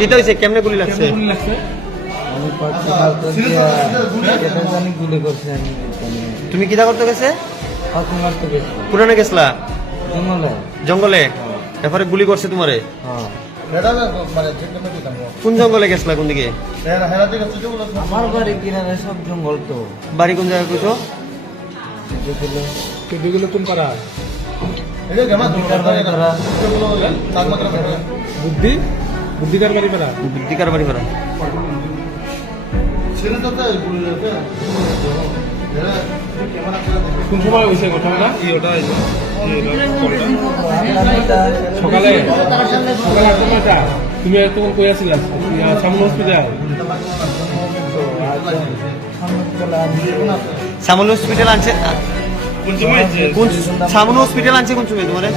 কিটা হইছে কেমনে গুলি লাগছে গুলি লাগছে আমি এটা জানি গুলি করছে আমি তুমি কিটা করতে গেছে ফাঁকি মারতে গেছি পুরানে গেছলা জঙ্গলে জঙ্গলে এরপরে গুলি করছে তোমারে হ্যাঁ কোন জঙ্গলে গেছলা কোন দিকে আমার বাড়ি কিনারে সব জঙ্গল তো বাড়ি কোন জায়গায় কইছো দেখলে কেডিগুলো কোন পারা বিকার বাড়ি করা বুদ্ধি বুদ্ধিকার বাড়ি পারা বুদ্ধিকার বাড়ি করা কোন সময় হয়েছে ঘটনাটা সকালে সকালে 8টা তুমি তখন কই আছিলা সামনে হসপিটাল সামল হসপিটাল আনছে কোন সময় কোন সামল হসপিটাল আনছে কোন সময় তোমারে